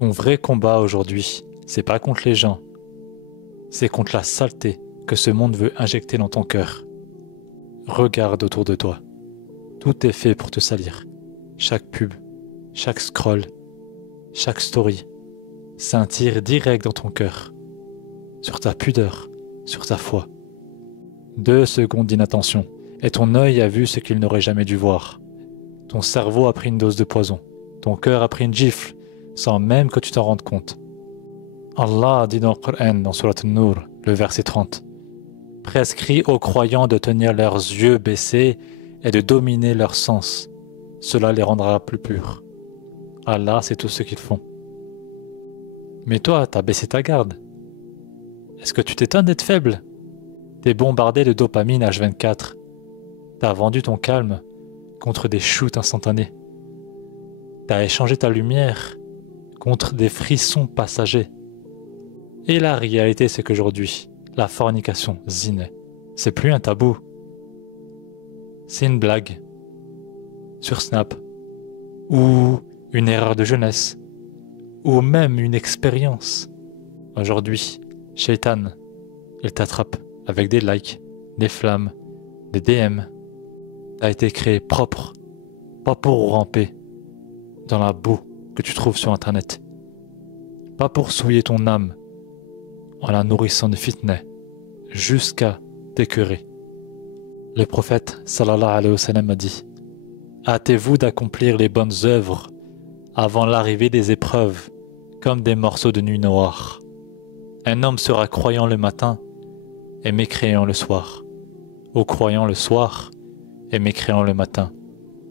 Ton vrai combat aujourd'hui, c'est pas contre les gens, c'est contre la saleté que ce monde veut injecter dans ton cœur. Regarde autour de toi. Tout est fait pour te salir. Chaque pub, chaque scroll, chaque story, c'est un tir direct dans ton cœur. Sur ta pudeur, sur ta foi. 2 secondes d'inattention, et ton œil a vu ce qu'il n'aurait jamais dû voir. Ton cerveau a pris une dose de poison. Ton cœur a pris une gifle, sans même que tu t'en rendes compte. Allah dit dans le Coran, dans Surat An-Nur, le verset 30, prescrit aux croyants de tenir leurs yeux baissés et de dominer leurs sens. Cela les rendra plus purs. Allah sait tout ce qu'ils font. Mais toi, t'as baissé ta garde. Est-ce que tu t'étonnes d'être faible? T'es bombardé de dopamine H24. T'as vendu ton calme contre des shoots instantanés. T'as échangé ta lumière contre des frissons passagers. Et la réalité, c'est qu'aujourd'hui, la fornication, zina, c'est plus un tabou. C'est une blague. Sur Snap. Ou une erreur de jeunesse. Ou même une expérience. Aujourd'hui, Shaitan, il t'attrape avec des likes, des flammes, des DM. T'as été créé propre, pas pour ramper dans la boue que tu trouves sur internet. Pas pour souiller ton âme en la nourrissant de fitna jusqu'à t'écœurer. Le prophète sallallahu alayhi wa sallam a dit: hâtez-vous d'accomplir les bonnes œuvres avant l'arrivée des épreuves, comme des morceaux de nuit noire. Un homme sera croyant le matin et mécréant le soir, ou croyant le soir et mécréant le matin,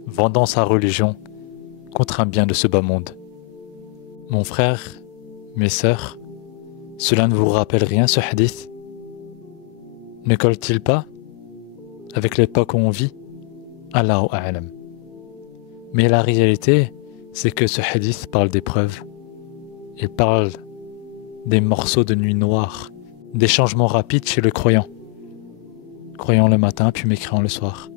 vendant sa religion contre un bien de ce bas monde. Mon frère, mes sœurs, cela ne vous rappelle rien ce hadith? Ne colle-t-il pas avec l'époque où on vit? Allahu a'lam. Mais la réalité, c'est que ce hadith parle d'épreuves. Il parle des morceaux de nuit noire, des changements rapides chez le croyant. Croyant le matin, puis mécréant le soir.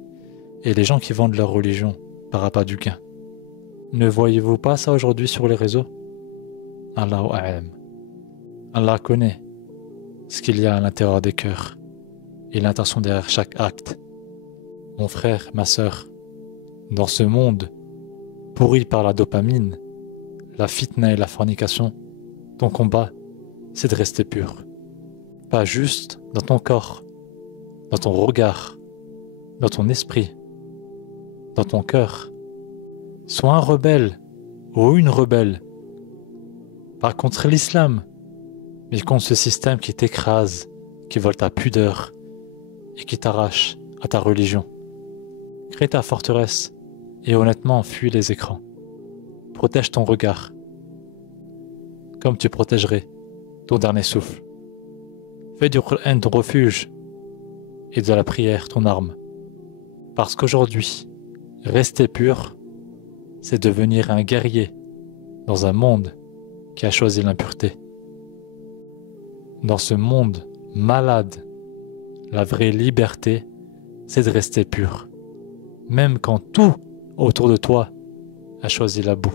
Et les gens qui vendent leur religion par appât du gain. Ne voyez-vous pas ça aujourd'hui sur les réseaux? Allahu a'lam. Allah connaît ce qu'il y a à l'intérieur des cœurs et l'intention derrière chaque acte. Mon frère, ma sœur, dans ce monde pourri par la dopamine, la fitna et la fornication, ton combat, c'est de rester pur. Pas juste dans ton corps, dans ton regard, dans ton esprit, dans ton cœur. Sois un rebelle ou une rebelle. Pas contre l'islam, mais contre ce système qui t'écrase, qui vole ta pudeur et qui t'arrache à ta religion. Crée ta forteresse et honnêtement fuis les écrans. Protège ton regard, comme tu protégerais ton dernier souffle. Fais du Coran ton refuge et de la prière ton arme. Parce qu'aujourd'hui, rester pur, c'est devenir un guerrier dans un monde qui a choisi l'impureté. Dans ce monde malade, la vraie liberté, c'est de rester pur, même quand tout autour de toi a choisi la boue.